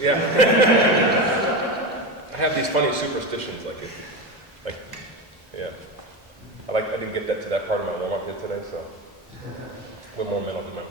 Yeah. I have these funny superstitions, like, yeah. I didn't get that to that part of my warm-up yet today, so a little more mental than my mind.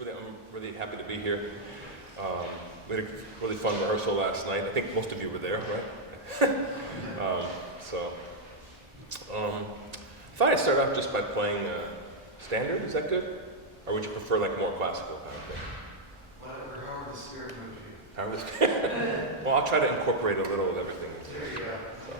I'm really happy to be here. We had a really fun rehearsal last night. I think most of you were there, right? Thought I'd start off just by playing standard. Is that good? Or would you prefer like more classical kind of thing? Whatever, however the spirit moves you. However the spirit. Well, I'll try to incorporate a little of everything. There you go. So.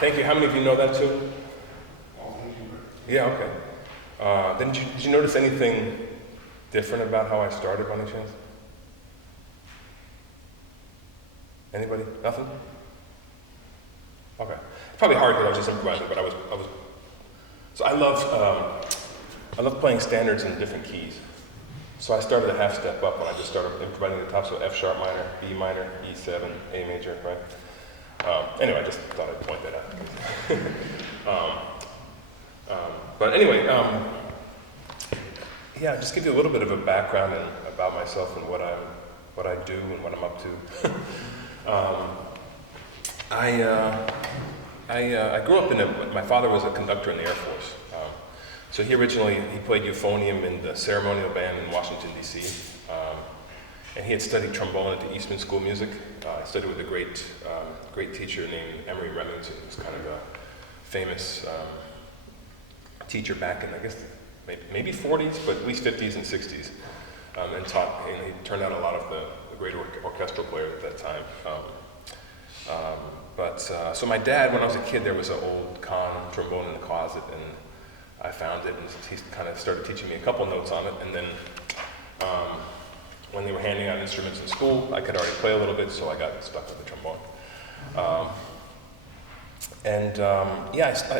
Thank you. How many of you know that too? Yeah, okay. Then did you notice anything different about how I started by any chance? Anybody? Nothing? Okay. Probably hard because I was just improvising, but I was. So I love playing standards in different keys. So I started a half step up when I just started improvising at the top. So F sharp minor, B minor, E7, A major, right? Anyway, I just thought I'd point that out. But anyway, yeah, just give you a little bit of a background about myself and what I do and what I'm up to. I grew up my father was a conductor in the Air Force. So he played euphonium in the ceremonial band in Washington, D.C. And he had studied trombone at the Eastman School of Music. I studied with a great teacher named Emery Remington, who's kind of a famous teacher back in, I guess, maybe 40s, but at least 50s and 60s. And he turned out a lot of the great orchestral players at that time. So my dad, when I was a kid, there was an old Kahn trombone in the closet, and I found it, and he kind of started teaching me a couple notes on it, and then when they were handing out instruments in school, I could already play a little bit, so I got stuck with the trombone.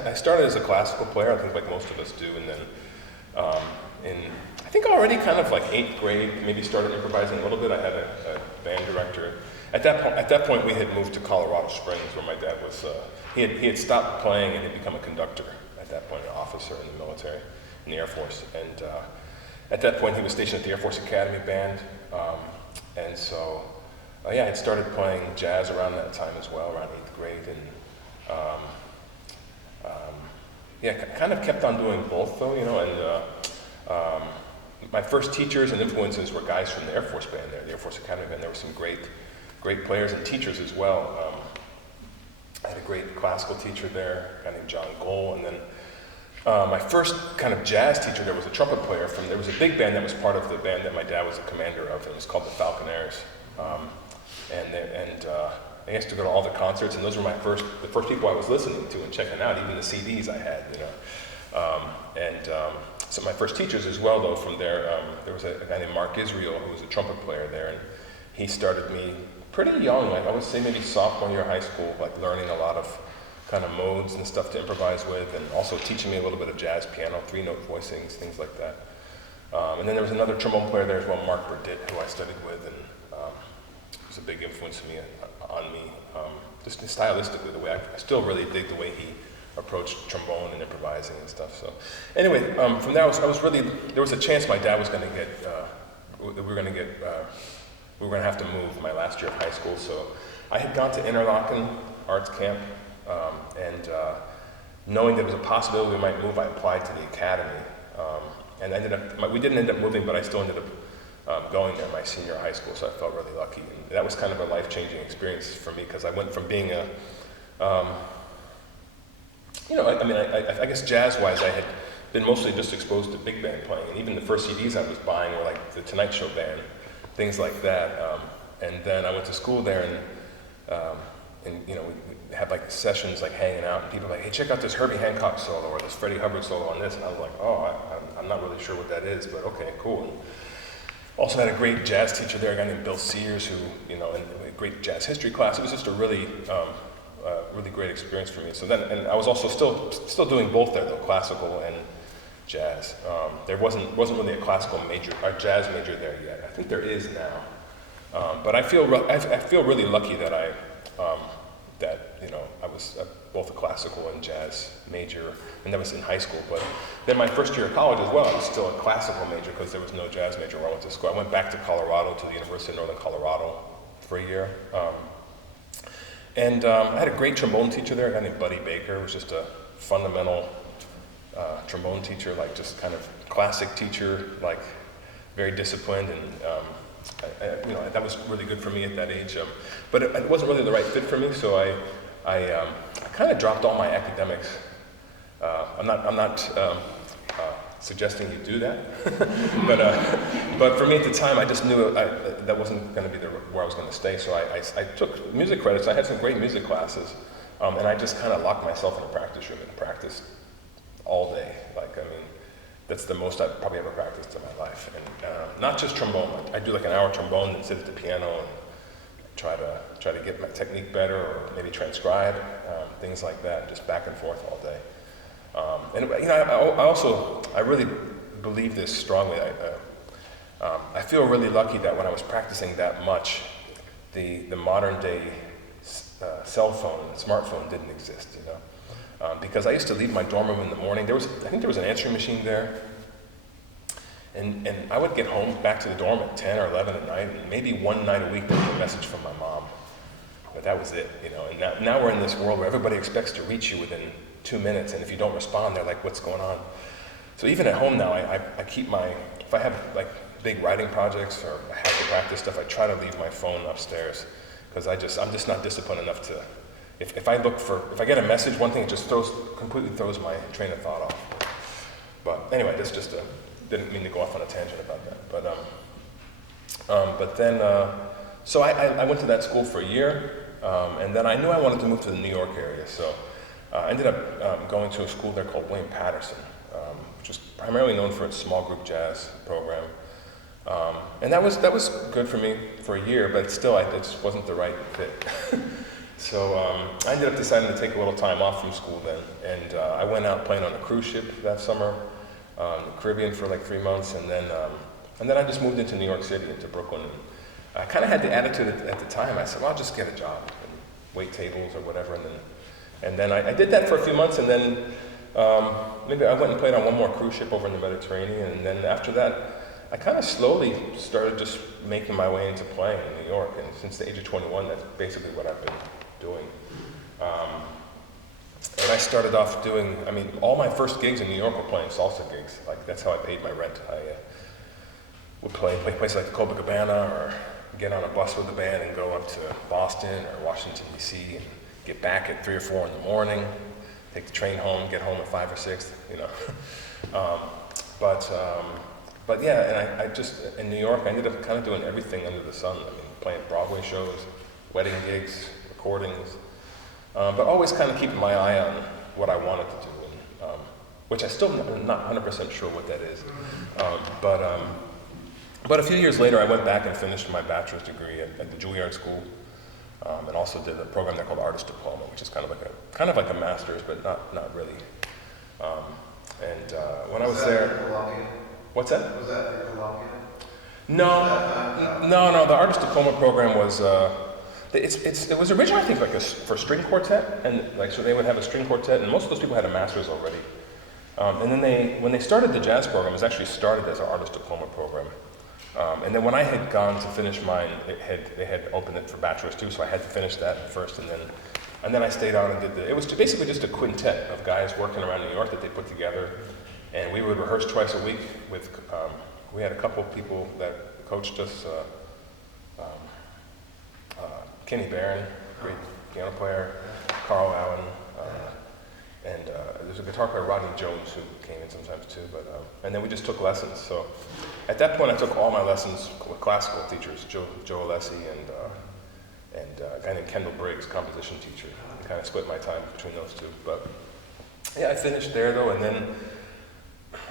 I started as a classical player, I think like most of us do, and then I think already kind of like 8th grade, maybe started improvising a little bit. I had a band director. At that point, we had moved to Colorado Springs, where my dad was. He had stopped playing and had become a conductor at that point, an officer in the military, in the Air Force. And at that point, he was stationed at the Air Force Academy Band. And so, I had started playing jazz around that time as well, around 8th grade, and kind of kept on doing both, though, and my first teachers and influences were guys from the Air Force Band there, the Air Force Academy Band. There were some great players and teachers as well. I had a great classical teacher there, a guy named John Gohl, and then my first kind of jazz teacher there was a trumpet player there was a big band that was part of the band that my dad was a commander of, and it was called the Falconaires. I used to go to all the concerts, and those were the first people I was listening to and checking out, even the CDs I had, So my first teachers as well, though, from there was a guy named Mark Israel, who was a trumpet player there, and he started me pretty young, like I would say maybe sophomore year of high school, like learning a lot of kind of modes and stuff to improvise with, and also teaching me a little bit of jazz piano, 3-note voicings, things like that. And then there was another trombone player there as well, Mark Burdett, who I studied with, and was a big influence on me, just stylistically, the way I still really dig the way he approached trombone and improvising and stuff. So anyway, from there there was a chance my dad was going to we were going to have to move my last year of high school. So I had gone to Interlochen Arts Camp, and knowing that there was a possibility we might move, I applied to the academy, and we didn't end up moving, but I still ended up going there my senior high school, so I felt really lucky. And that was kind of a life-changing experience for me, because I went from being I guess jazz-wise, I had been mostly just exposed to big band playing, and even the first CDs I was buying were like the Tonight Show Band, things like that. And then I went to school there, and we had like sessions, like hanging out, and people were like, hey, check out this Herbie Hancock solo or this Freddie Hubbard solo on this, and I was like, oh, I'm not really sure what that is, but okay, cool. And also had a great jazz teacher there, a guy named Bill Sears, who, in a great jazz history class. It was just a really great experience for me. So then, and I was also still doing both there, though, classical and jazz. There wasn't really a classical major, or jazz major there yet. I think there is now. But I feel really lucky that I was both a classical and jazz major, and that was in high school. But then my first year of college as well, I was still a classical major because there was no jazz major where I went to school. I went back to Colorado, to the University of Northern Colorado for a year. I had a great trombone teacher there, a guy named Buddy Baker, who was just a fundamental trombone teacher, like just kind of classic teacher, like very disciplined, and that was really good for me at that age. But it wasn't really the right fit for me, so I kind of dropped all my academics. I'm not suggesting you do that, but for me at the time, I just knew that wasn't going to be where I was going to stay. So I took music credits. I had some great music classes, And I just kind of locked myself in a practice room and practiced all day. Like, I mean, that's the most I've probably ever practiced in my life. And not just trombone. I do like an hour trombone and sit at the piano and try to get my technique better, or maybe transcribe, things like that, just back and forth all day. And you know, I really believe this strongly. I feel really lucky that when I was practicing that much, the modern day cell phone, smartphone didn't exist, you know. Because I used to leave my dorm room in the morning. I think there was an answering machine there. And I would get home back to the dorm at 10 or 11 at night, and maybe one night a week there was a message from my mom. But that was it, you know. And now we're in this world where everybody expects to reach you within 2 minutes, and if you don't respond, they're like, what's going on? So even at home now, I keep if I have like big writing projects or I have to practice stuff, I try to leave my phone upstairs, because I'm just not disciplined enough to, if I get a message, one thing, it just completely throws my train of thought off. But anyway, that's just didn't mean to go off on a tangent about that. But then, so I went to that school for a year, and then I knew I wanted to move to the New York area, so I ended up going to a school there called William Patterson, which was primarily known for its small group jazz program. And that was good for me for a year, but still, it just wasn't the right fit. So I ended up deciding to take a little time off from school then, and I went out playing on a cruise ship that summer, in the Caribbean for like 3 months, and then I just moved into New York City, into Brooklyn. And I kind of had the attitude at the time, I said, well, I'll just get a job and wait tables or whatever, and then I did that for a few months, and then maybe I went and played on one more cruise ship over in the Mediterranean, and then after that, I kind of slowly started just making my way into playing in New York, and since the age of 21, that's basically what I've been doing. And I started off doing, I mean, all my first gigs in New York were playing salsa gigs. Like, that's how I paid my rent. I would play places like the Copacabana, or get on a bus with the band and go up to Boston or Washington, D.C., and get back at 3 or 4 in the morning, take the train home, get home at 5 or 6, you know. But yeah, and I just, in New York, I ended up kind of doing everything under the sun. I mean, playing Broadway shows, wedding gigs, recordings, but always kind of keeping my eye on what I wanted to do, and, which I still am not 100% sure what that is. But a few years later, I went back and finished my bachelor's degree at the Juilliard School, and also did a program there called Artist Diploma, which is kind of like a master's, but not really. When I was there, what's that? Was that your Columbia? No. The Artist Diploma program was. It was originally, I think, like for string quartet, and like so they would have a string quartet, and most of those people had a master's already. And then when they started the jazz program, it was actually started as an Artist Diploma program. And then when I had gone to finish mine, they had opened it for bachelor's too, so I had to finish that first, and then I stayed on and it was basically just a quintet of guys working around New York that they put together, and we would rehearse twice a week with, we had a couple of people that coached us, Kenny Barron, great piano player, Carl Allen, and there's a guitar player, Rodney Jones, who came in sometimes too, and then we just took lessons. So at that point, I took all my lessons with classical teachers, Joe Alessi and a guy named Kendall Briggs, composition teacher. I kind of split my time between those two. But yeah, I finished there though, and then,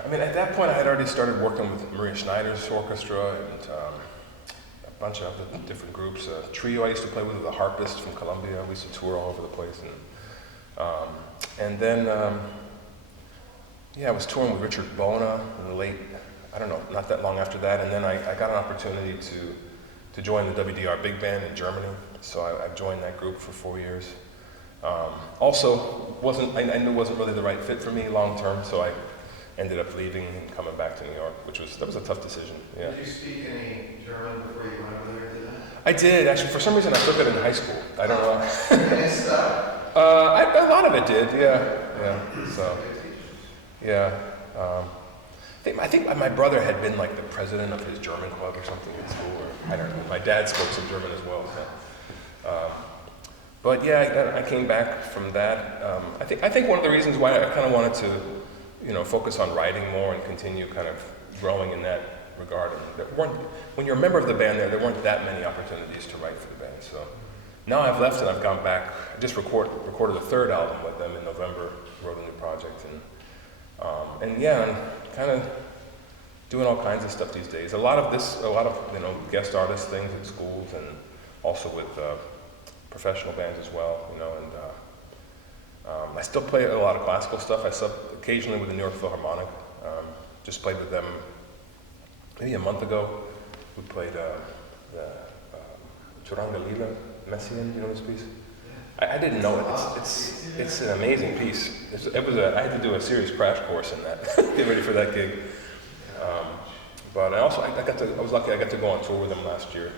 I mean, at that point, I had already started working with Maria Schneider's orchestra and a bunch of other different groups. A trio I used to play with, the harpists from Columbia. We used to tour all over the place. And then, I was touring with Richard Bona in the late, I don't know, not that long after that. And then I got an opportunity to join the WDR Big Band in Germany. So I joined that group for 4 years. Also, I knew it wasn't really the right fit for me long term, so I ended up leaving and coming back to New York, that was a tough decision. Yeah. Did you speak any German before you went over there, did that? I did, actually. For some reason, I took it in high school. I don't know. Any stuff? A lot of it did, yeah. So, yeah. I think my brother had been like the president of his German club or something at school, or I don't know. My dad spoke some German as well. So. But yeah, I came back from that. I think one of the reasons why I kind of wanted to, focus on writing more and continue kind of growing in that regard. And when you're a member of the band there weren't that many opportunities to write for the band. So now I've left and I've gone back. I just recorded a third album with them in November. Wrote a new project, and yeah, I'm kind of doing all kinds of stuff these days. A lot of guest artist things at schools, and also with professional bands as well. And I still play a lot of classical stuff. I sub occasionally with the New York Philharmonic. Just played with them maybe a month ago. We played the Turangalila Messiaen. You know this piece? I didn't know it. It's an amazing piece. I had to do a serious crash course in that. Get ready for that gig. But I was lucky. I got to go on tour with them last year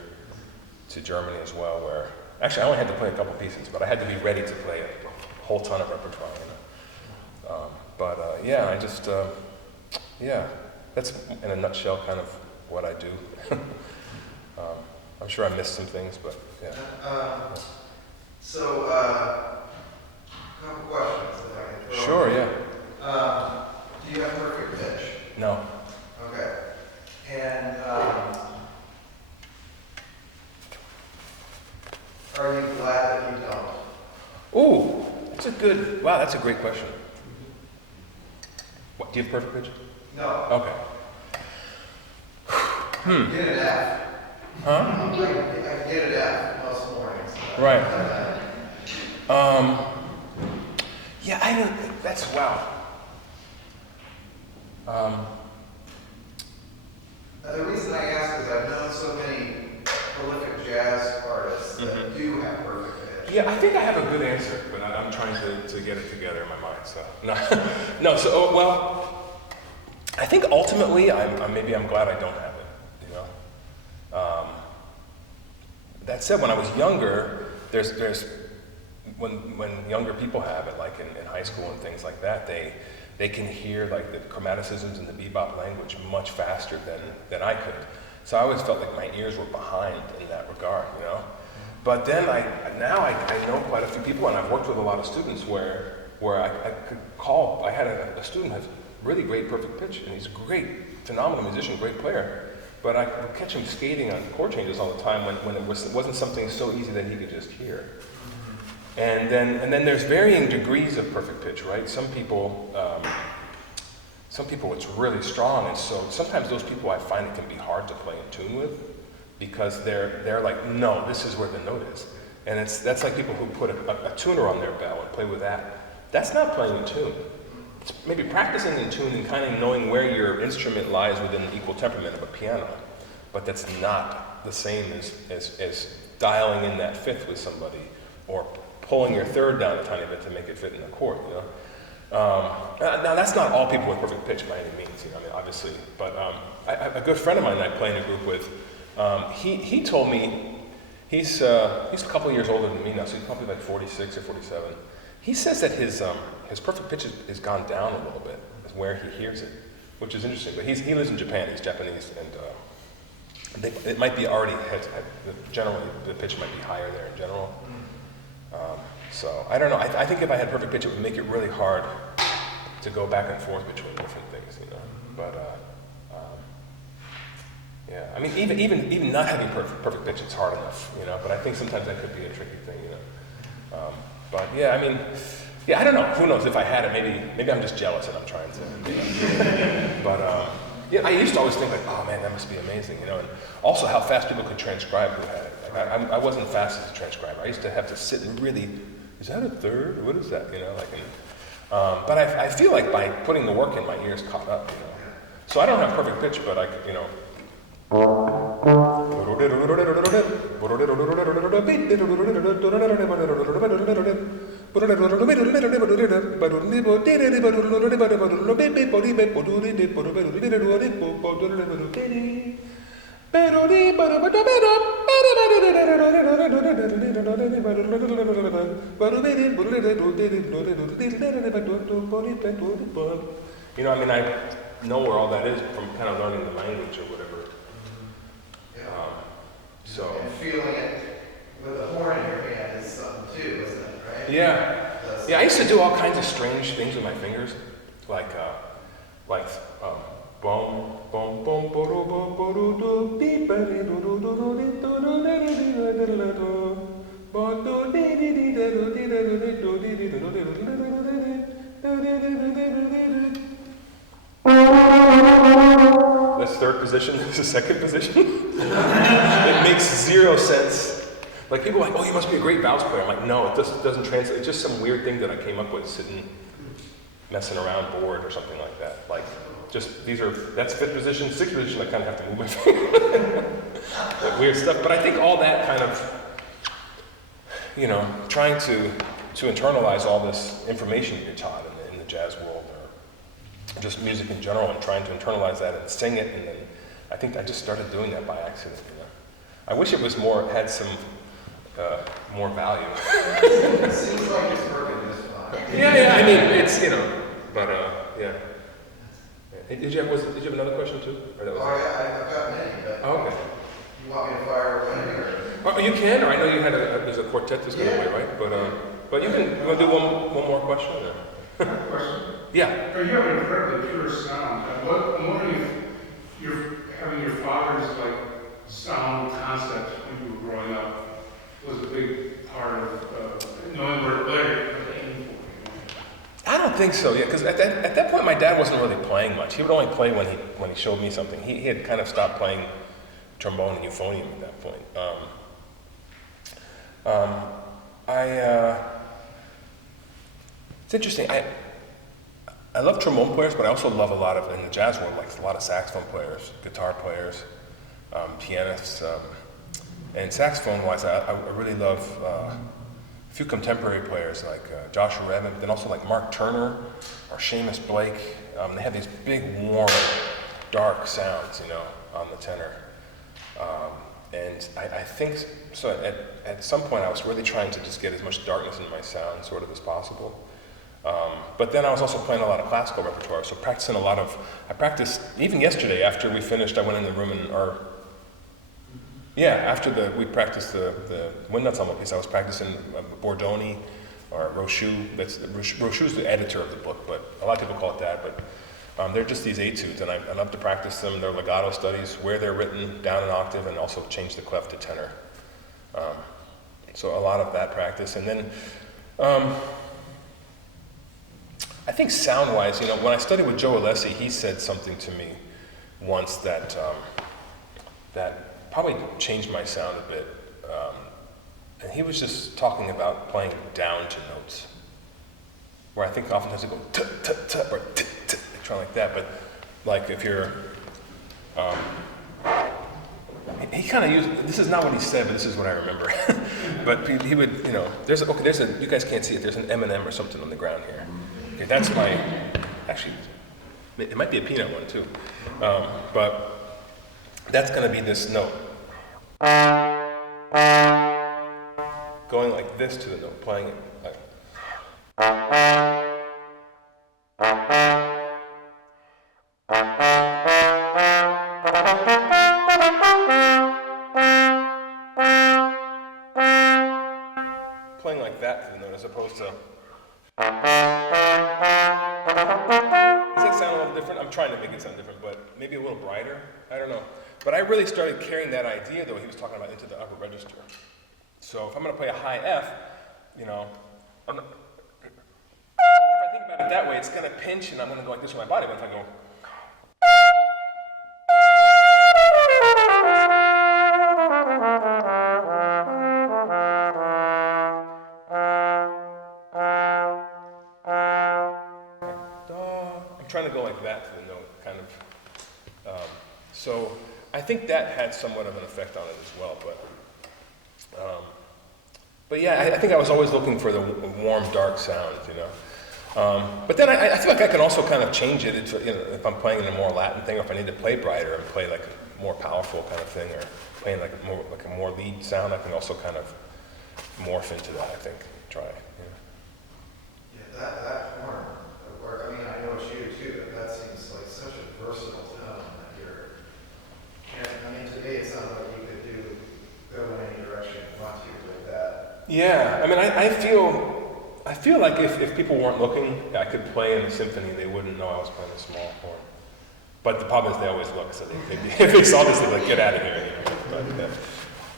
to Germany as well. Where actually I only had to play a couple pieces, but I had to be ready to play a whole ton of repertoire. That's in a nutshell kind of what I do. I'm sure I missed some things, but yeah. So, a couple questions if I can throw. Sure, yeah. Do you have perfect pitch? No. Okay. And are you glad that you don't? Ooh, that's a great question. What, do you have perfect pitch? No. Okay. Get an F. Huh? I get an F most mornings. Right. Yeah, I don't. That's wow. The reason I ask is I've known so many prolific jazz artists that do have perfect pitch. Yeah, I think I have a good answer, but I'm trying to get it together in my mind. So no. I think ultimately, I'm glad I don't have it. That said, when I was younger, there's when younger people have it, like in high school and things like that, they can hear like the chromaticisms in the bebop language much faster than I could. So I always felt like my ears were behind in that regard, But then I know quite a few people, and I've worked with a lot of students where I could call. I had a student who has really great perfect pitch, and he's a great, phenomenal musician, great player. But I would catch him skating on chord changes all the time when it wasn't something so easy that he could just hear. And then there's varying degrees of perfect pitch, right? Some people it's really strong, and so sometimes those people I find it can be hard to play in tune with because they're like, no, this is where the note is, and that's like people who put a tuner on their bell and play with that. That's not playing in tune. It's maybe practicing in tune and kind of knowing where your instrument lies within the equal temperament of a piano, but that's not the same as dialing in that fifth with somebody or pulling your third down a tiny bit to make it fit in a chord, Now that's not all people with perfect pitch by any means, obviously, but a good friend of mine that I play in a group with, he told me, he's a couple of years older than me now, so he's probably like 46 or 47. He says that his perfect pitch has gone down a little bit, is where he hears it, which is interesting. But he lives in Japan. He's Japanese, and it might be already generally the pitch might be higher there in general. So I don't know. I think if I had perfect pitch, it would make it really hard to go back and forth between different things, But yeah, I mean, even not having perfect pitch, it's hard enough, But I think sometimes that could be a tricky thing, But yeah, I mean, I don't know. Who knows? If I had it, maybe I'm just jealous and I'm trying to. But I used to always think like, oh man, that must be amazing, And also how fast people could transcribe who had it. Like I wasn't fast as a transcriber. I used to have to sit and really, is that a third? What is that? But I feel like by putting the work in, my ears caught up. So I don't have perfect pitch, but I could, I know where all that is from kind of learning the language or whatever. And feeling it with a horn in your hand is something too, isn't it? Right? Yeah, I used to do all kinds of strange things with my fingers, like boom, boom, boom, boom, boom, boom, beep, That's third position. This is second position. It makes zero sense. Like people are like, oh, you must be a great vals player. I'm like, no, it doesn't translate. It's just some weird thing that I came up with sitting, messing around bored or something like that. Like, just that's fifth position, sixth position. I kind of have to move my finger. Like weird stuff. But I think all that kind of, trying to internalize all this information you're taught in the jazz world, or just music in general, and trying to internalize that and sing it, and then I think I just started doing that by accident. I wish it was had some more value. It seems like it's working this fine. Yeah. I mean, it's but yeah. Did you have another question too? Or that was I've got many, but okay. you want me to fire one here? Oh, you can, or I know you had there's a quartet that's going to play, right? But you want to do one more question? Or? I have a question. Yeah. You have an incredibly pure sound. I'm wondering if having your father's sound concept when you were growing up was a big part of knowing where to play. I don't think so. Yeah, because at that point my dad wasn't really playing much. He would only play when he showed me something. He had kind of stopped playing trombone and euphonium at that point. It's interesting. I love trombone players, but I also love a lot of, in the jazz world, like a lot of saxophone players, guitar players, pianists, and saxophone-wise, I really love a few contemporary players like Joshua Redman, but then also like Mark Turner or Seamus Blake. They have these big, warm, dark sounds, on the tenor. And I think, so at some point I was really trying to just get as much darkness in my sound sort of as possible. But then I was also playing a lot of classical repertoire, so I practiced, even yesterday after we finished, I went in the room after we practiced the wind ensemble piece, I was practicing Bordoni or Rochu. Rochu's the editor of the book, but a lot of people call it that, but they're just these etudes, and I love to practice them. They're legato studies, where they're written down an octave, and also change the clef to tenor. So a lot of that practice, and then I think sound-wise, when I studied with Joe Alessi, he said something to me once that probably changed my sound a bit. And he was just talking about playing down to notes, where I think oftentimes they go t-t-t or t-t, trying like that. But like if you're, he kind of used, this is not what he said, but this is what I remember. But he would, you guys can't see it, there's an M&M or something on the ground here. Okay, that's actually, it might be a peanut one too. But that's going to be this note. Going like this to the note, playing it like. Playing like that to the note as opposed to. Does that sound a little different? I'm trying to make it sound different, but maybe a little brighter. I don't know. But I really started carrying that idea, though, he was talking about, into the upper register. So if I'm going to play a high F, if I think about it that way, it's going to pinch, and I'm going to go like this with my body. But if I go. I'm trying to go like that to the note, kind of. So I think that had somewhat of an effect on it as well, but yeah, I think I was always looking for the warm, dark sound, But then I feel like I can also kind of change it if I'm playing in a more Latin thing, or if I need to play brighter and play like a more powerful kind of thing, or playing like a more lead sound, I can also kind of morph into that. I think try. Yeah, that horn. I mean, I know it's you too, but that seems like such a versatile tone that you're. I mean, today it sounds like you could go in any direction you want to with that. Yeah, I mean, I feel like if people weren't looking, I could play in a symphony, they wouldn't know I was playing a small horn. But the problem is they always look, so if they saw this, they'd be like, get out of here.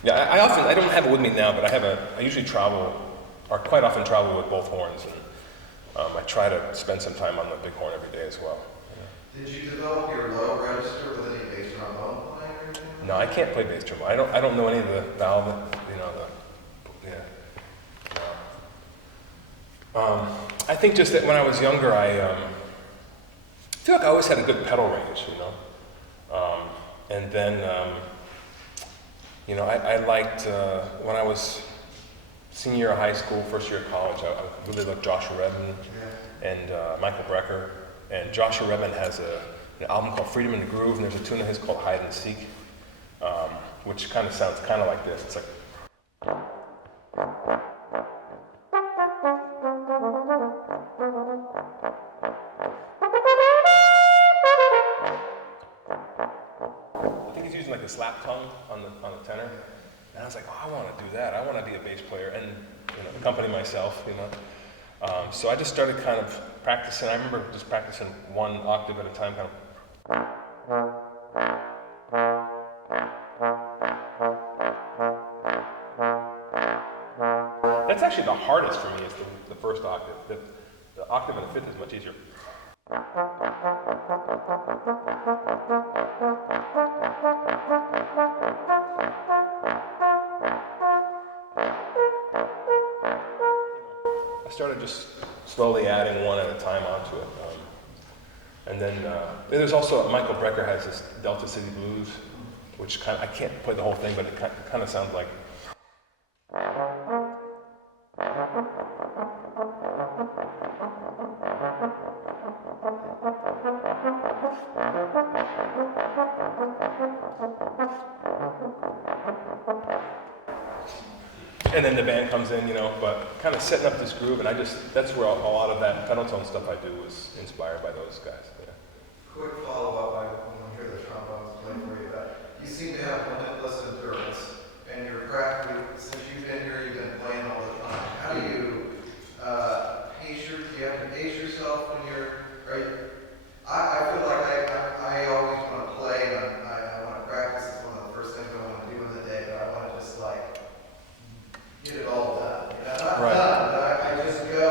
Yeah, I don't have it with me now, but I usually travel, or quite often travel with both horns, and I try to spend some time on the big horn every day as well. Did you develop your low register with any bass trombone playing or anything? No, I can't play bass trombone. I don't know any of the valve, no. I think just that when I was younger, I feel like I always had a good pedal range, and then, I liked, when I was senior year of high school, first year of college, I really liked Joshua Redman and Michael Brecker. And Joshua Redman has an album called Freedom in the Groove, and there's a tune of his called Hide and Seek, which kind of sounds kind of like this. It's like... I think he's using like the slap tongue on the tenor. And I was like, I want to do that. I want to be a bass player and accompany myself, So I just started kind of practicing. I remember just practicing one octave at a time, kind of. That's actually the hardest for me, is the first octave. The octave and the fifth is much easier. I started just slowly adding one at a time onto it. And then there's also, Michael Brecker has this Delta City Blues, which I can't play the whole thing, but it kind of sounds like... And then the band comes in, but kind of setting up this groove, and that's where a lot of that pedal tone stuff I do was inspired by those guys. Yeah. Quick follow-up, I want to hear the trombones play for you, but you seem to have limitless endurance, and you're practically, since you've been here, you've been playing all the time. How do you do you have to pace yourself when I feel like I always want to play, and I want to practice. It's one of the first things I want to do in the day, but I want to just get it all done. I'm not done, but I just go.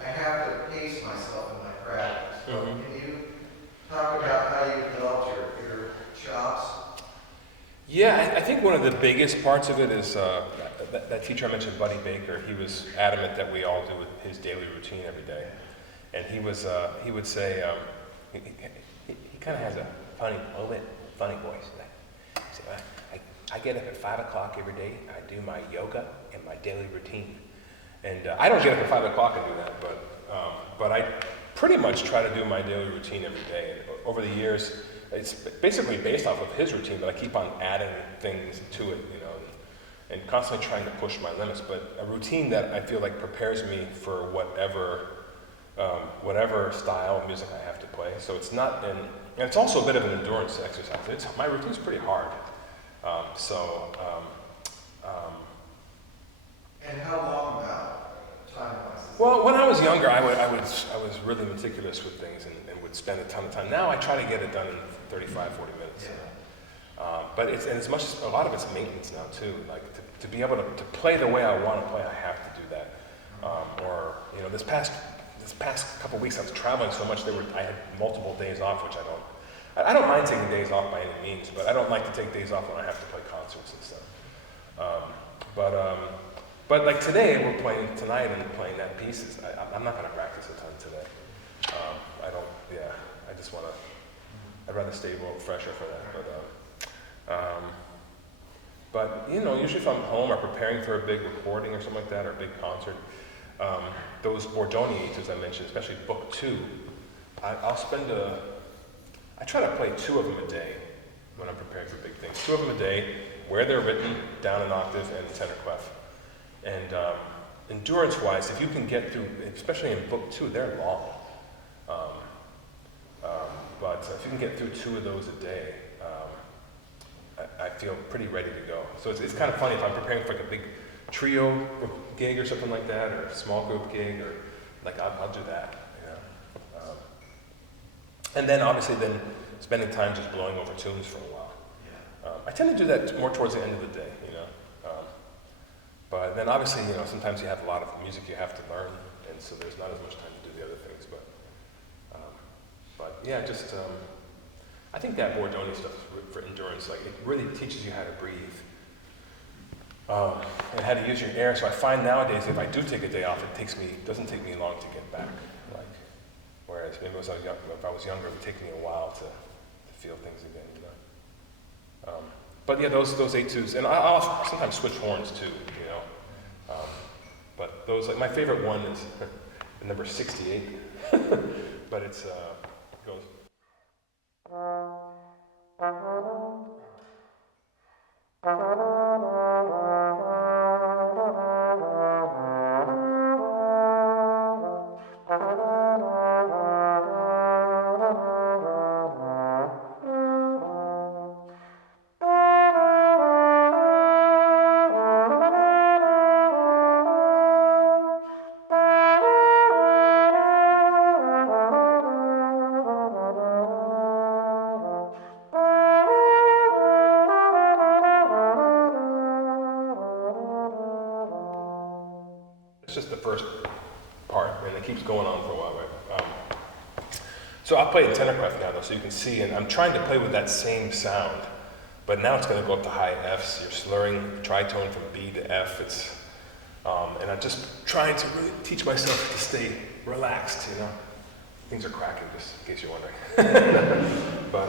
I have to pace myself in my practice. Mm-hmm. Can you talk about how you developed your chops? Yeah, I think one of the biggest parts of it is that teacher I mentioned, Buddy Baker. He was adamant that we all do his daily routine every day, and he would say he kind of has a little bit funny voice. So I get up at 5 o'clock every day. I do my yoga and my daily routine, and I don't get up at 5 o'clock and do that, but I pretty much try to do my daily routine every day. And over the years, it's basically based off of his routine, but I keep on adding things to it, and constantly trying to push my limits. But a routine that I feel like prepares me for whatever style of music I have to play. So it's not and it's also a bit of an endurance exercise. My routine's pretty hard. And how long about time-wise? Well, when I was younger, I was really meticulous with things and would spend a ton of time. Now I try to get it done in 35, 40 minutes. Yeah. But a lot of it's maintenance now too. Like to be able to play the way I want to play, I have to do that. This past couple weeks I was traveling so much. I had multiple days off, which I don't mind taking days off by any means, but I don't like to take days off when I have to play concerts and stuff. But like today, we're playing tonight and playing that pieces. I'm not going to practice a ton today. I just want to, I'd rather stay a little fresher for that. But usually if I'm home or preparing for a big recording or something like that, or a big concert, those Bordoni, as I mentioned, especially book 2, I try to play 2 of them a day when I'm preparing for big things. 2 of them a day, where they're written, down an octave and tenor clef. And endurance-wise, if you can get through, especially in book 2, they're long. But if you can get through 2 of those a day, I feel pretty ready to go. So it's kind of funny if I'm preparing for like a big trio gig or something like that, or a small group gig, or like I'll do that. And then obviously spending time just blowing over tunes for a while. I tend to do that more towards the end of the day, you know. But then obviously, you know, sometimes you have a lot of music you have to learn, and so there's not as much time to do the other things. But yeah, just I think that Bordoni stuff for endurance, like it really teaches you how to breathe and how to use your air. So I find nowadays if I do take a day off, it doesn't take me long to get back. Like whereas maybe if I was younger, it would take me a while to feel things again. You know. But yeah, those etudes, and I'll sometimes switch horns too. You know. But those, like my favorite one is the number 68. But it goes. It's just the first part, and it keeps going on for a while, right? So I'll play in tenor clef now, though, so you can see, and I'm trying to play with that same sound, but now it's going to go up to high Fs. You're slurring tritone from B to F. And I'm just trying to really teach myself to stay relaxed, you know. Things are cracking, just in case you're wondering. But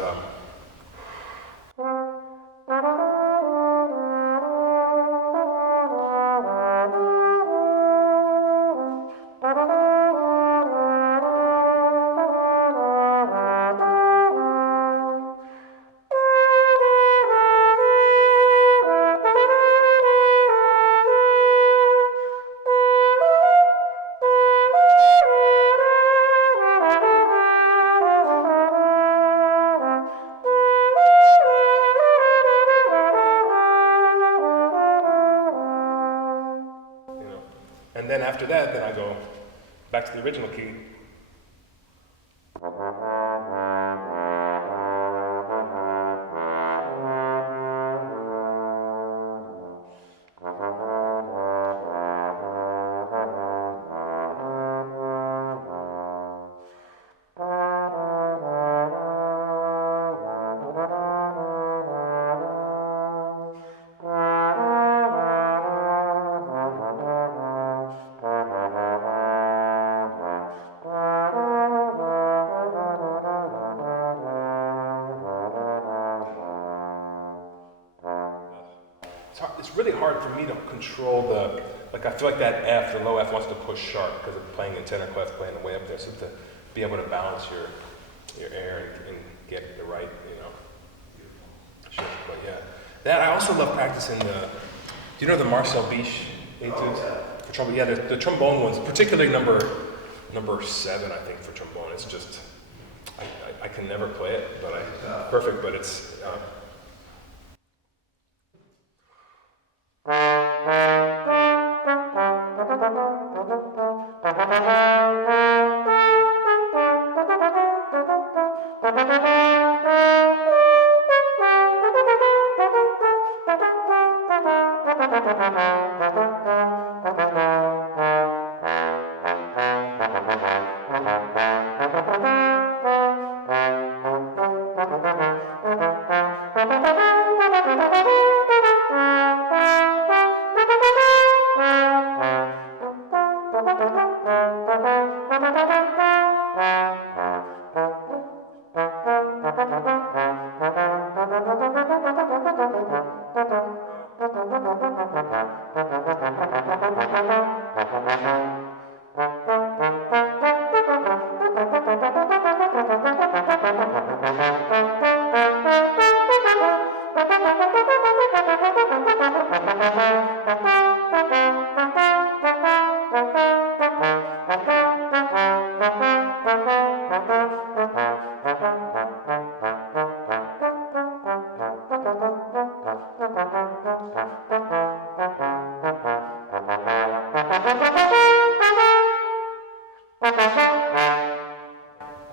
and then after that, then I go back to the original key. It's really hard for me to control I feel like that F, the low F wants to push sharp because of playing in tenor clef, playing way up there. So to be able to balance your air and get the right, you know, shift. But yeah, that I also love practicing do you know the Marcel Biche etudes for trombone? Yeah, the trombone ones, particularly number 7, I think, for trombone. It's just, I can never play it, but perfect, but it's, I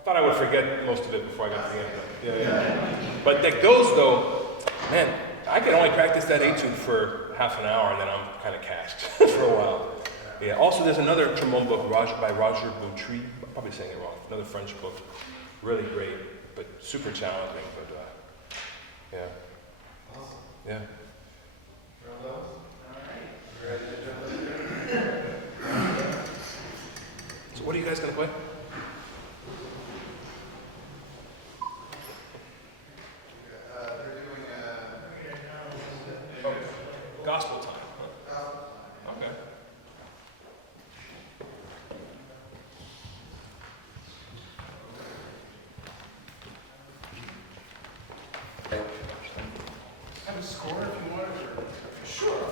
thought I would forget most of it before I got to the end. Yeah. But those, though, man, I could only practice that etude for half an hour and then I'm kind of cast for a while. Yeah. Also, there's another trombone book by Roger Boutry. I'm probably saying it wrong. Another French book, really great, but super challenging. But yeah. Awesome. Yeah. All right. You ready to jump in? So what are you guys gonna play? They're doing Gospel time. Okay. Have a score if you want, or? Sure.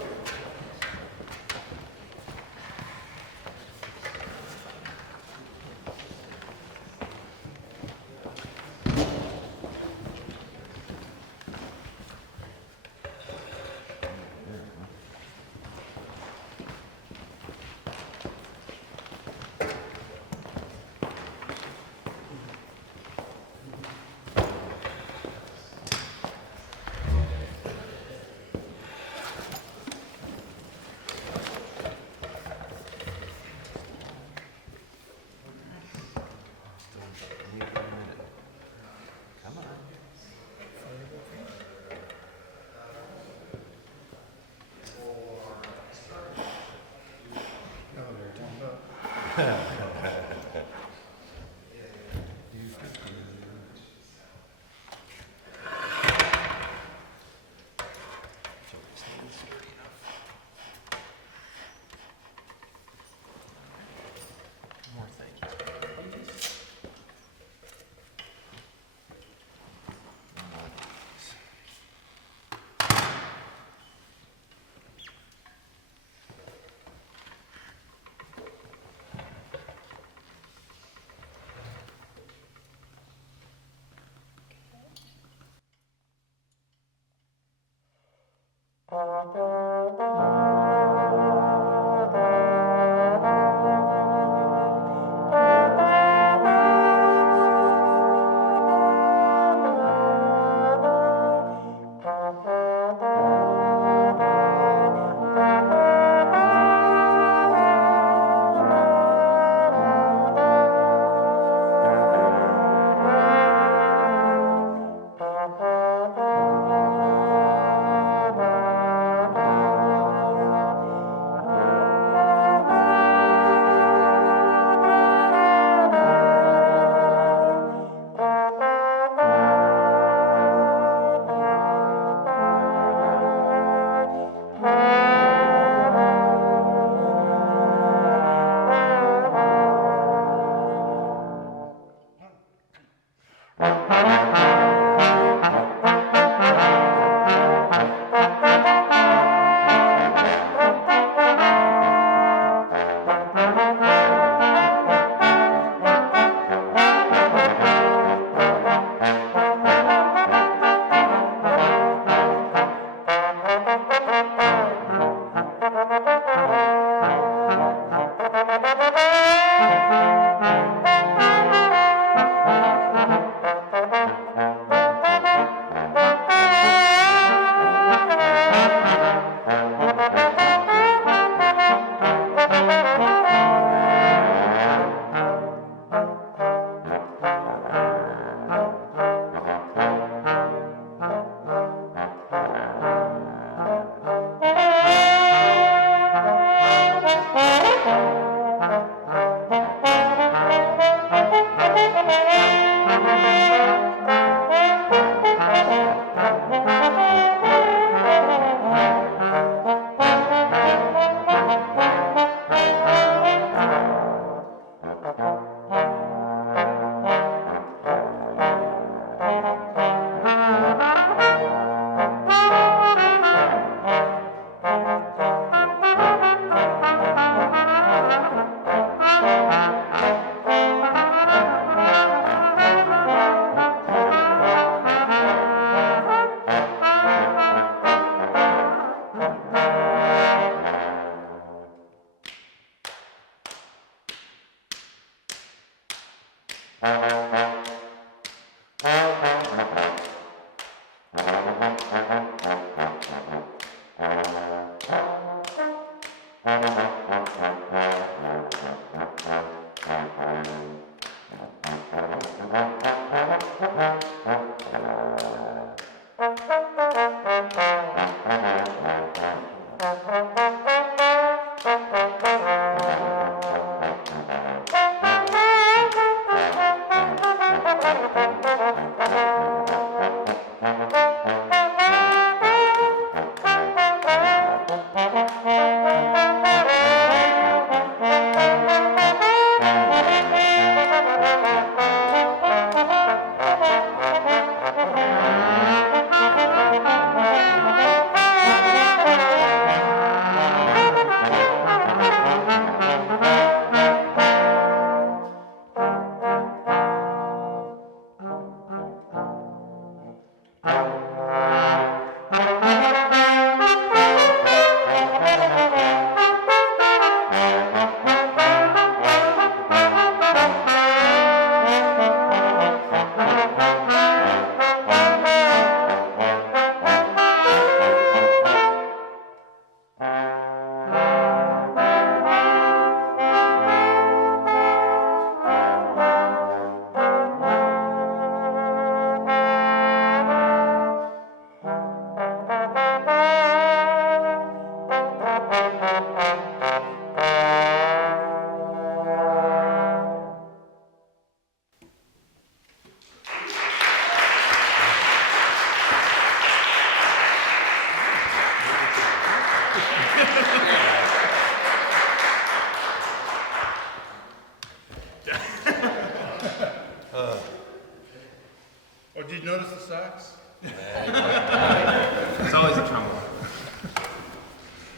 you notice the socks? It's always a trombone.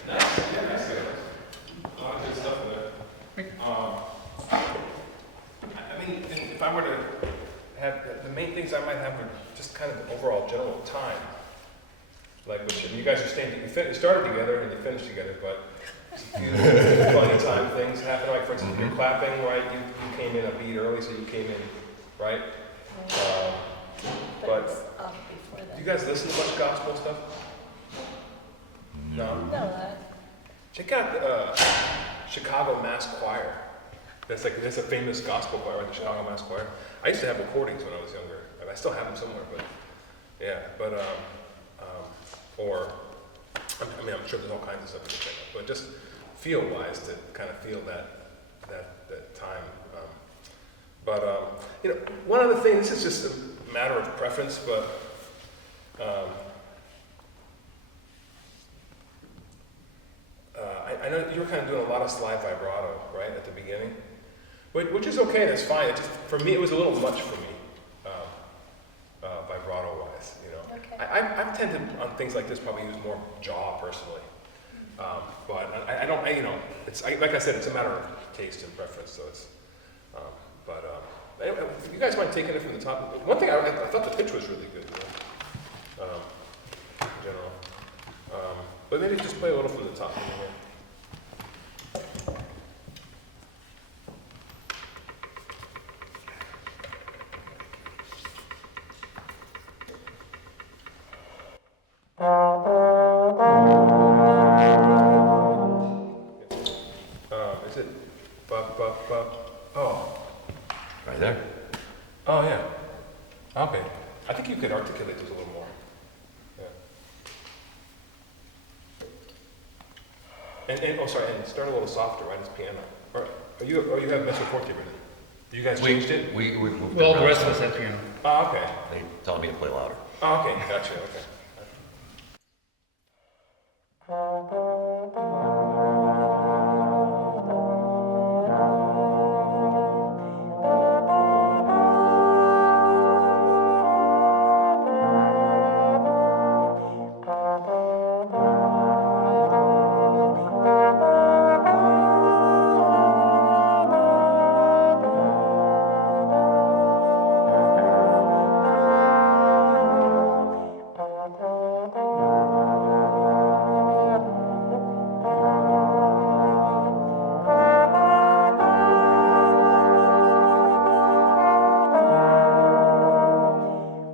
Yeah, that's good. A lot of good stuff in there. I mean, if I were to have, the main things I might have are just kind of the overall general time. Like, you guys are staying, you started together and you finished together, but a few funny time things happen. Like, for instance, if you're clapping, right, you came in a beat early, so you came in, right? But Before do that. you guys listen to much gospel stuff? No? No, Check out Chicago Mass Choir. That's a famous gospel choir, right? The Chicago Mass Choir. I used to have recordings when I was younger. And I still have them somewhere, but yeah. But I mean, I'm sure there's all kinds of stuff you can check out. But just feel-wise, to kind of feel that time. You know, one other thing. This is just a matter of preference, but. I know you were kind of doing a lot of slide vibrato, right, at the beginning, which is okay, that's fine. It just, for me, it was a little much for me, vibrato-wise, you know. Okay. I tend to, on things like this, probably use more jaw, personally. But I don't, you know, like I said, it's a matter of taste and preference, so it's, anyway, if you guys mind taking it from the top. One thing, I thought the pitch was really good, you know, in general. But maybe just play a little from the top. Is it ba ba ba? Oh, Right there. oh yeah. Okay. I think you could articulate this a little more. Yeah. And start a little softer, right? It's piano. Or you have Mezzo Forte written. You guys changed it? We moved Well, the around rest of some. us have piano. Oh, okay. They telling me to play louder. Oh, okay. Gotcha. Okay.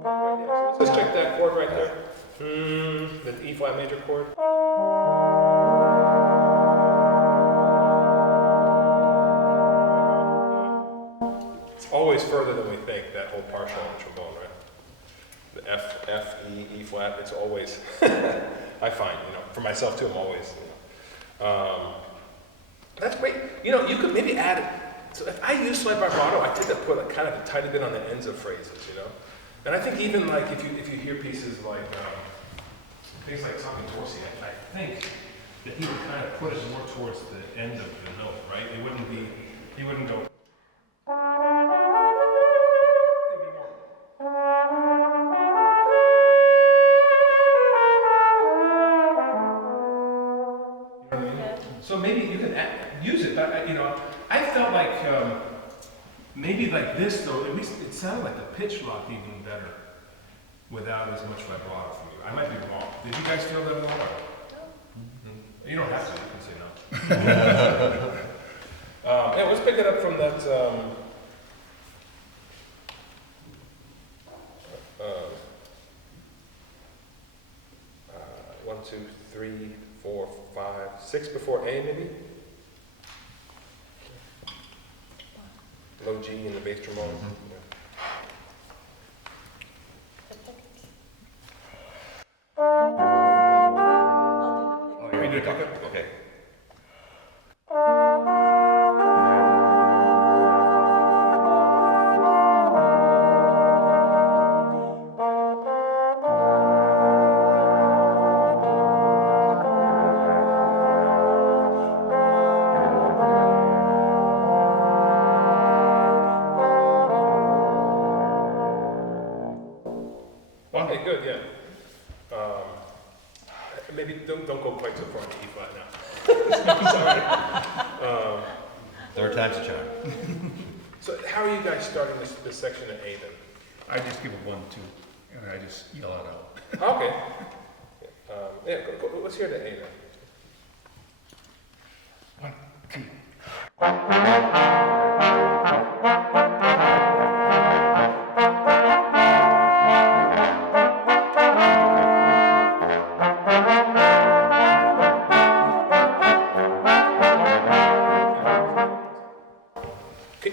Right, yeah, so let's check that chord right there. The E flat major chord. It's always further than we think, that whole partial on the trombone, right? The F, E flat, it's always, I find, you know, for myself too, I'm always, you know. That's great. You know, you could maybe add, so if I use slide vibrato, I tend to put a kind of a tiny bit on the ends of phrases, you know? And I think even like if you hear pieces like, things like Tommy Dorsey, I think that he would kind of put it more towards the end of the note, right? It wouldn't be, he wouldn't go. It'd be more. You know what I mean? So maybe you can use it. You know, I felt like maybe like this though. At least it sounded like the pitch locked even better without as much vibrato from you. I might be wrong. Did you guys feel that at all? No. You don't have to. You can say no. Yeah, let's pick it up from that. 1, 2, 3, 4, 5, 6 before A, maybe? Low G in the bass trombone. Yeah. Oh, you're do okay. the pickup? Okay. don't go quite so far to E flat now. Sorry. Third time's a charm. So how are you guys starting this section at A then? I just give a 1, 2, and I just yell it out. Okay. Yeah, let's hear the A then. 1, 2.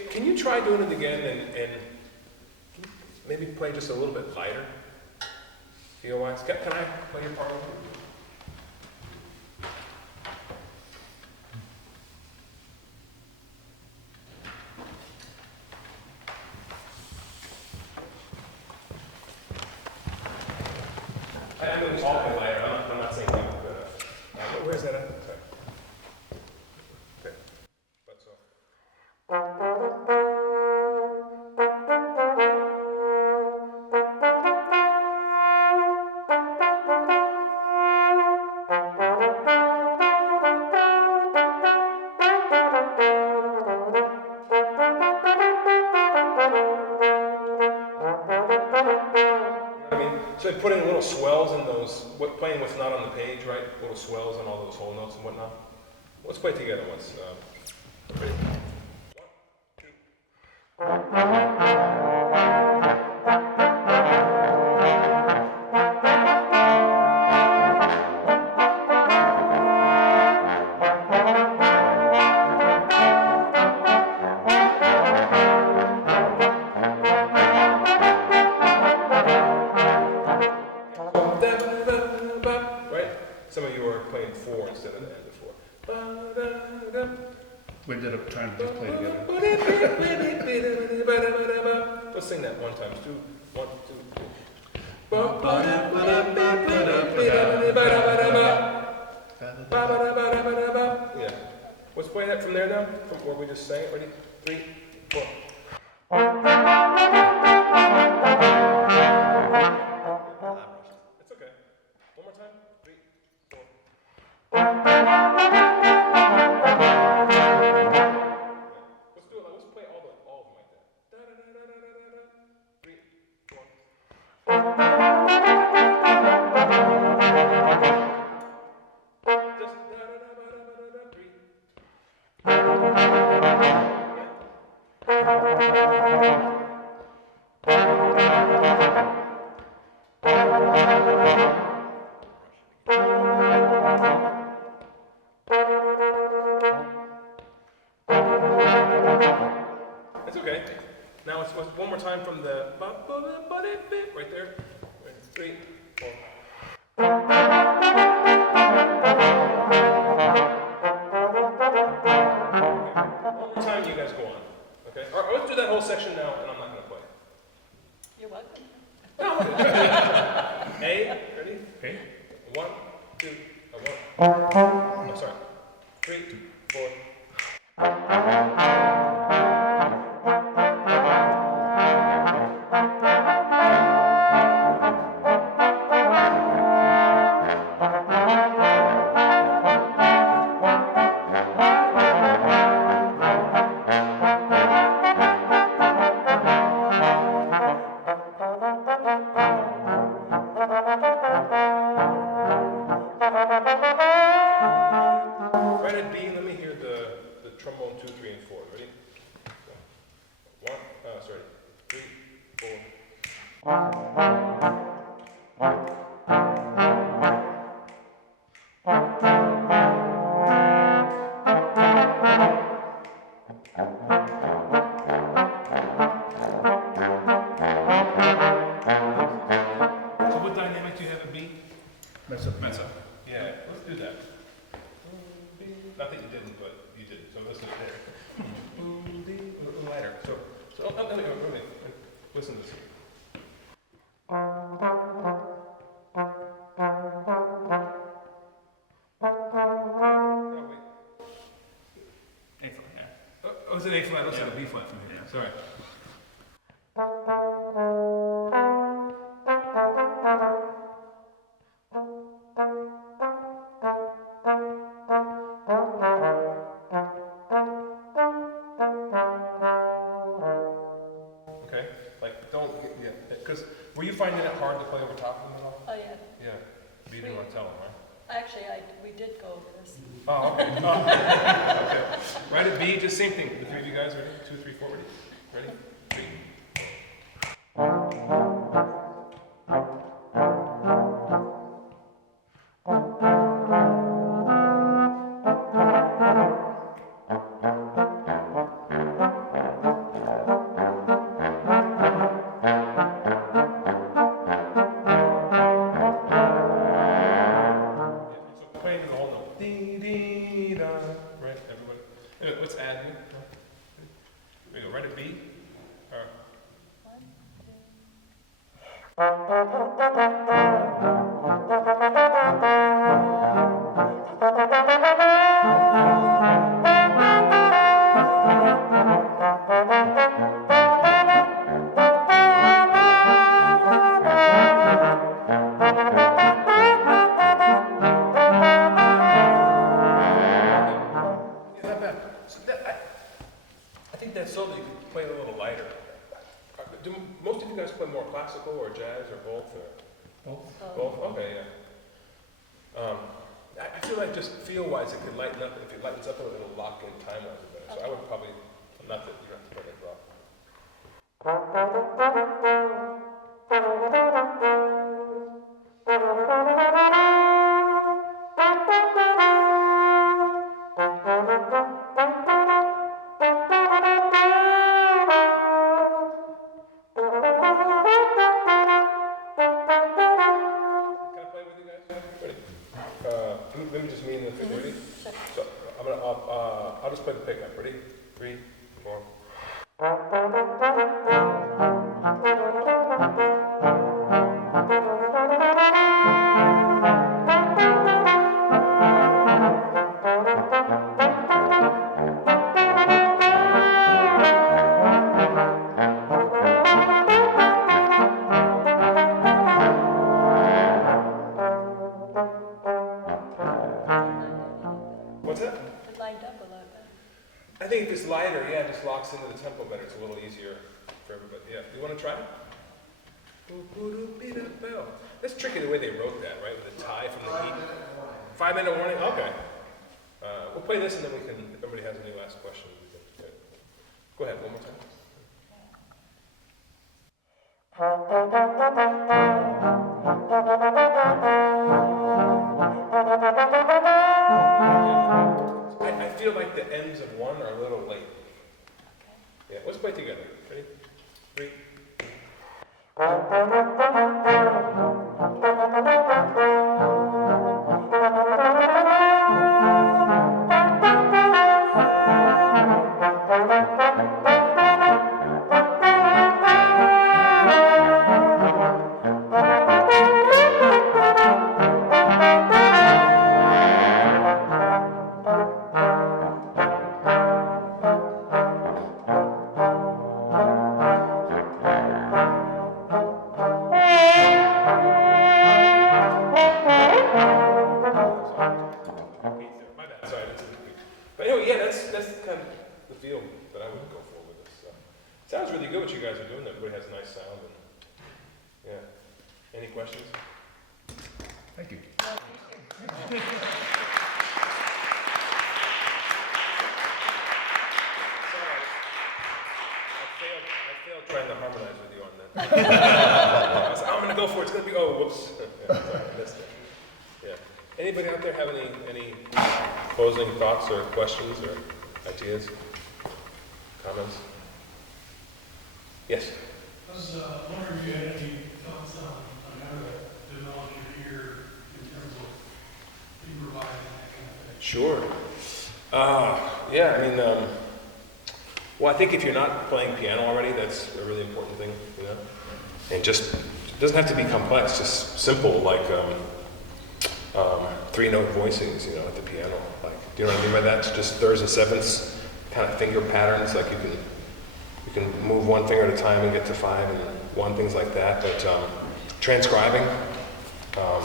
Can you try doing it again and maybe play just a little bit lighter? Feel-wise? Can I play your part? I'm going to all play lighter. I'm not saying that. Where's that at? Sorry. Okay. But so. I mean, so putting little swells in those, playing what's not on the page, right? Little swells on all those whole notes and whatnot. Let's play together once. Ready? 1, 2. Right? Some of you are playing 4 instead of the end of 4. We ended up trying to just play together. Let's sing that one time. 2, 1, 2, 3. Yeah. Let's play that from there now, from where we just sang it. Ready? 3, 4. It's okay. One more time. 3, 4. Let's do it. Let's play all of them like that. 3, 4. Just 3. It's okay. Now it's one more time from the right there. 3, 4. One more time, you guys go on. Okay? All right, let's do that whole section now, and I'm not going to play. You're welcome. A, ready? Okay? 1, 2, 1. I'm sorry. 3, 4. Right at B, let me hear the trombone 2, 3, and 4. Ready? 3, 4. So what dynamic do you have at B? Mess up. Mezzo. Yeah, let's do that. Not that you didn't, but you did. So let's do it there. A little lighter. So let me listen to this. Oh, wait. A flat, yeah. Oh, it's an A flat. Let's have a B flat from here. Yeah. Sorry. Were you finding it hard to play over top of them at all? Oh, yeah. Yeah. But you didn't want to tell them, right? Actually, we did go over this. Oh, okay. Oh. Okay. Right at B, just same thing. The three of you guys, ready? 2, 3, 4, ready? Ready? 3. So playing the whole note. Dee, dee, da. Right, everybody. Anyway, let's add here. Here we go. Right at B. All right. 1, 2. Yeah, not bad. So I think that's so that you can play it a little lighter. Do most of you guys play more classical or jazz or both? Or? Both? Okay, yeah. I feel like just feel-wise it could lighten up. If it lightens up, it'll lock in time-wise better. So I would probably, not that you have to play it rough. Can I play with you guys? Ready? Let me just mean the thing. Ready? Sure. So I'll just play the pickup. Ready? 3, 4. What's that? It lined up a lot better. I think if it's lighter, yeah, it just locks into the tempo better. It's a little easier for everybody. Yeah. You want to try it? That's tricky the way they wrote that, right? With the tie from the heat. 5-minute warning? Okay. We'll play this and then we can, if everybody has any last questions, we can. Go ahead, one more time. I feel like the ends of one are a little late. Yeah, let's play together. Ready? 3. My bad. Sorry, that's a bit. But anyway, yeah, that's kind of the feel that I would go for with this. Sounds really good what you guys are doing. Everybody has a nice sound. And, yeah. Any questions? Thank you. Sorry. I failed trying to harmonize with you on that. I was like, I'm going to go for it. It's going to be, oh, whoops. Yeah, sorry, I missed it. Yeah. Anybody out there have any closing thoughts or questions or ideas, comments? Yes. I was wondering if you had any thoughts on how to develop your ear in terms of improvising, that kind of thing. Sure. Yeah, I mean, well, I think if you're not playing piano already, that's a really important thing, you know? And just, it doesn't have to be complex, just simple, like 3-note voicings, you know, at the piano. Like, do you know what I mean by that? It's just thirds and sevenths, kind of finger patterns, like you can move one finger at a time and get to 5 and 1, things like that. But transcribing, I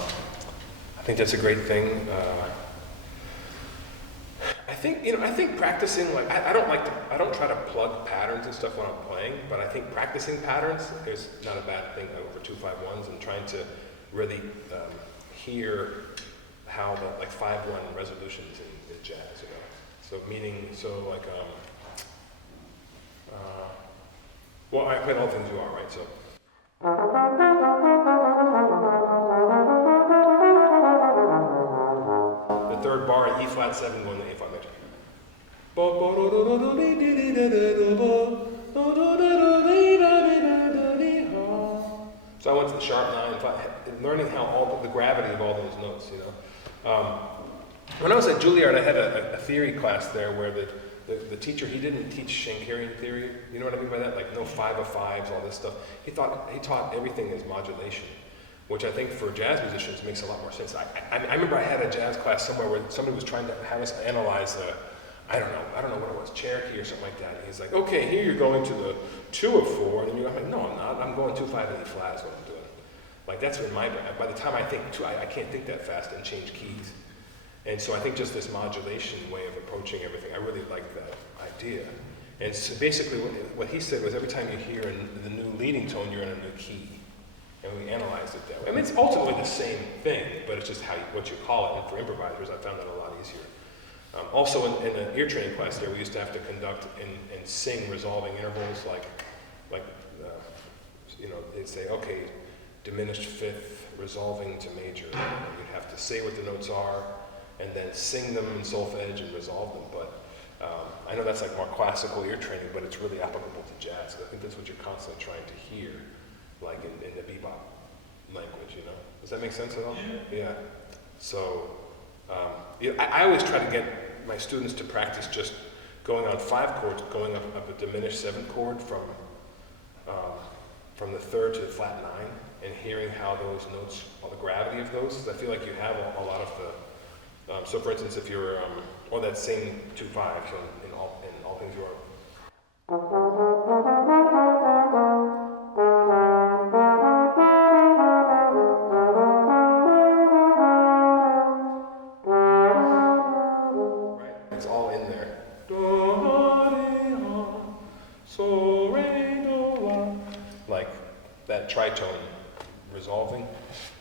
think that's a great thing. I I think practicing, like, I don't try to plug patterns and stuff when I'm playing, but I think practicing patterns is not a bad thing over 2-5-1s, and trying to really hear how the, like, 5-1 resolutions in jazz, you know. Well, I played all the things you are, right? So. The third bar in E flat 7 going to A flat major. So I went to the sharp 9, learning how all the gravity of all those notes, you know. When I was at Juilliard, I had a theory class there where the teacher, he didn't teach Schenkerian theory. You know what I mean by that? Like no 5 of 5s, all this stuff. He taught everything as modulation, which I think for jazz musicians makes a lot more sense. I remember I had a jazz class somewhere where somebody was trying to have us analyze I don't know what it was, Cherokee or something like that. And he's like, okay, here you're going to the 2 of 4, and I'm like, no, I'm not. I'm going 2-5 in E flat is what I'm doing. Like that's in my brain. By the time I think I can't think that fast and change keys. And so I think just this modulation way of approaching everything, I really like that idea. And so basically what he said was every time you hear the new leading tone, you're in a new key. And we analyzed it that way. I mean, it's ultimately the same thing, but it's just what you call it. And for improvisers, I found that a lot easier. Also in the ear training class there, we used to have to conduct and sing resolving intervals, they'd say, okay, diminished fifth, resolving to major. And you'd have to say what the notes are, and then sing them in solfege and resolve them. But I know that's like more classical ear training, but it's really applicable to jazz. I think that's what you're constantly trying to hear, like in the bebop language, you know? Does that make sense at all? Yeah. So, I always try to get my students to practice just going on 5 chords, going up a diminished 7 chord from the 3rd to the flat 9, and hearing how those notes, all the gravity of those. 'Cause I feel like you have a lot of the. So, for instance, if you're or that same 2-5, so in all things you are. It's all in there. Like that tritone resolving.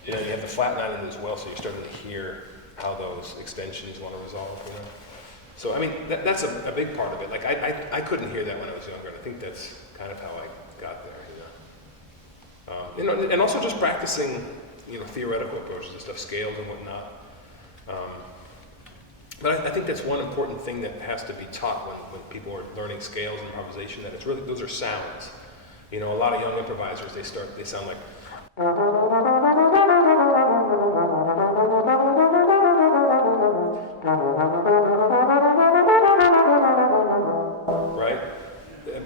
You know, you have the flat 9 in it as well, so you're starting to hear how those extensions want to resolve, you know. So, I mean, that's a big part of it. Like, I couldn't hear that when I was younger, and I think that's kind of how I got there, you know. And also just practicing, theoretical approaches and stuff, scales and whatnot. But I think that's one important thing that has to be taught when people are learning scales and improvisation, that it's really, those are sounds. You know, a lot of young improvisers, they sound like. Right?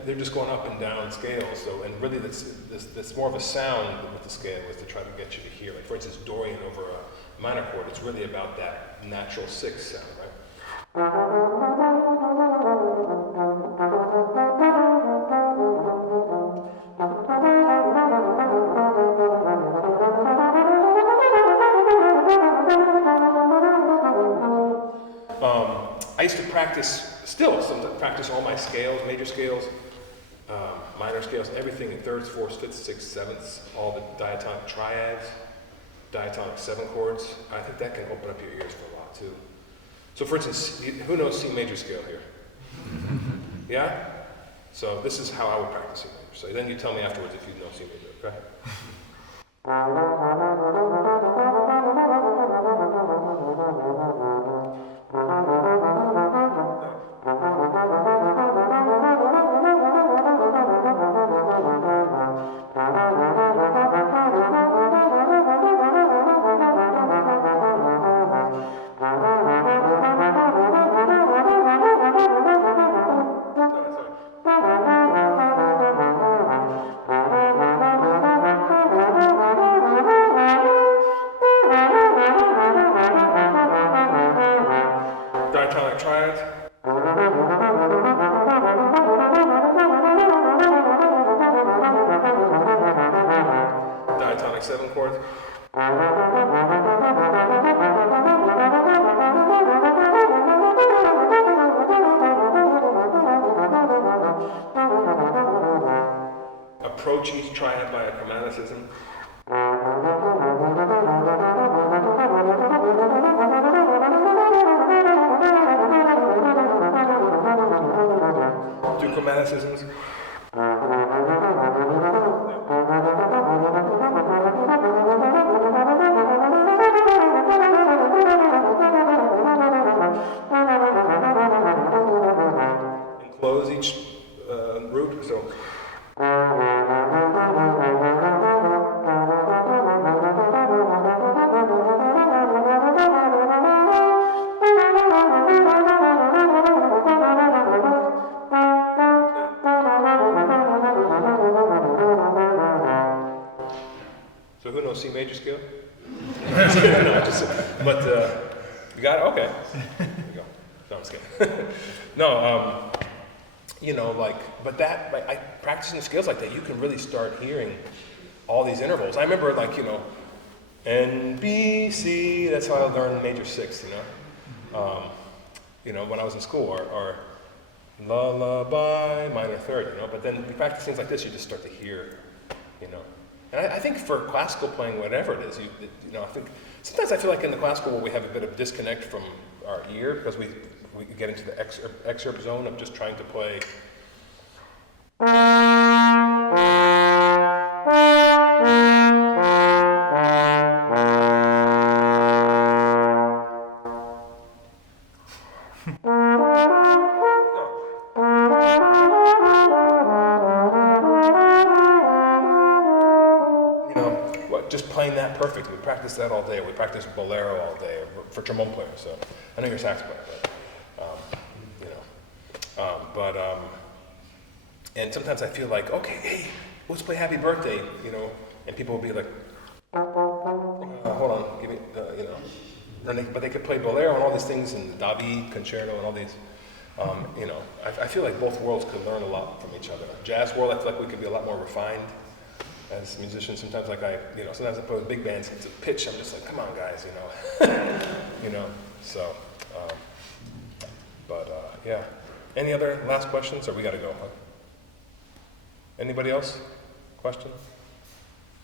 They're just going up and down scales. So, and really that's more of a sound with the scale is to try to get you to hear. Like, for instance, Dorian over a minor chord, it's really about that natural 6 sound, right? I used to practice all my scales, major scales, minor scales, everything in 3rds, 4ths, 5ths, 6ths, 7ths, all the diatonic triads, diatonic 7 chords. I think that can open up your ears for a lot too. So for instance, who knows C major scale here? Yeah? So this is how I would practice C major. So then you tell me afterwards if you know C major, okay? Diatonic triads. Diatonic 7 chords. approach each triad by a chromaticism. Do chromaticisms. Enclose each root, so. So who knows C major scale? No, but you got it? Okay. There you go. No, I'm just kidding. No, you know, like, but that, like, practicing scales like that, you can really start hearing all these intervals. I remember, like, you know, N, B, C, that's how I learned major sixth, you know, when I was in school, or lullaby, minor third, you know, but then you practice things like this, you just start to hear, you know. And I think for classical playing, whatever it is, you know, I think, sometimes I feel like in the classical world we have a bit of disconnect from our ear, because we get into the excerpt zone of just trying to play. Just playing that perfect. We practice that all day. We practice bolero all day for trombone players. So I know you're a sax player, but and sometimes I feel like, okay, hey, let's play Happy Birthday, you know, and people will be like, hold on, give me, you know, but they could play bolero and all these things, and the David concerto and all these, you know. I feel like both worlds could learn a lot from each other. Jazz world, I feel like we could be a lot more refined. As musicians, sometimes like sometimes I play with big bands, it's a pitch, I'm just like, come on guys, you know. You know, so, yeah. Any other last questions, or we gotta go, huh? Anybody else? Question?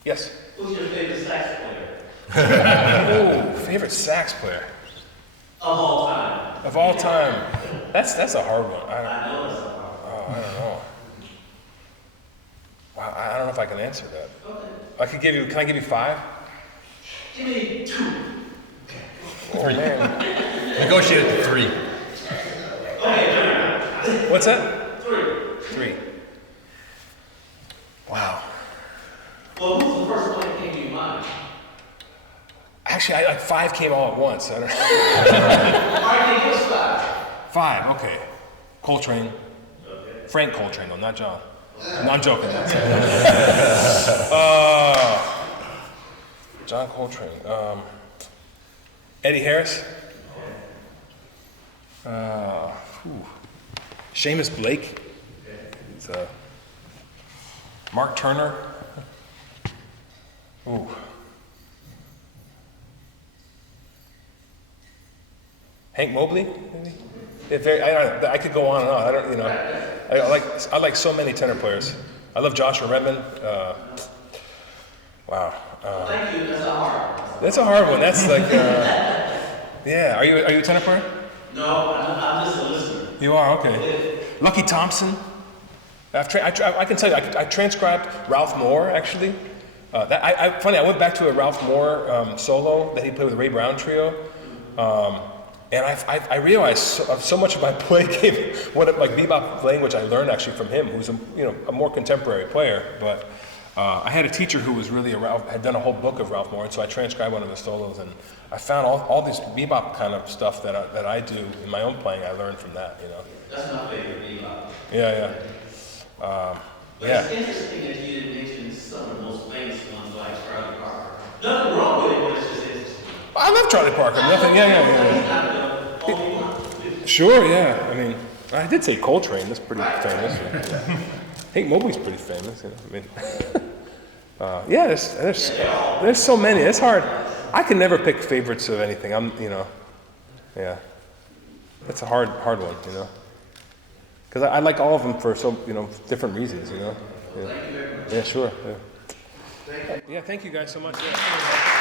Yes? Who's your favorite sax player? Oh, favorite sax player? Of all time. Of all time. That's a hard one. I know it's a hard one. I don't know. Wow, I don't know if I can answer that. Okay. Can I give you 5? Give me 2. Oh man. Negotiate it to 3. Okay, What's that? 3. 3. Wow. Well, who's the first one that came to your mind? Actually, like 5 came all at once. I don't know. All right, give us 5. 5, okay. Coltrane. Okay. Frank Coltrane, though, not John. No, I'm joking. John Coltrane. Eddie Harris. Seamus Blake. It's, Mark Turner. Ooh. Hank Mobley, maybe? I could go on and on. I don't, you know. I like so many tenor players. I love Joshua Redman. Wow. Thank you. That's a hard one. That's a hard one. That's like, yeah. Are you a tenor player? No, I'm just a listener. You are, okay. Lucky Thompson. I can tell you, I transcribed Ralph Moore actually. Funny, I went back to a Ralph Moore solo that he played with the Ray Brown trio. And I realized so much of my play came, like bebop language I learned actually from him, who's a more contemporary player. But I had a teacher who was really had done a whole book of Ralph Moore, and so I transcribed one of his solos, and I found all this bebop kind of stuff that I do in my own playing. I learned from that, you know. That's my favorite bebop. Yeah. But it's interesting that you didn't mention some of the most famous ones like Charlie Parker. Nothing wrong with it, but it's just interesting. I love Charlie Parker. Nothing. Yeah. Sure. Yeah. I mean, I did say Coltrane. That's pretty famous. Hank Mobley's pretty famous. You know? I mean, yeah. There's so many. It's hard. I can never pick favorites of anything. Yeah. It's a hard one. You know. Because I like all of them for different reasons. You know. Yeah. Thank you very much. Yeah, sure. Yeah. Thank you. Yeah, thank you guys so much. Yeah.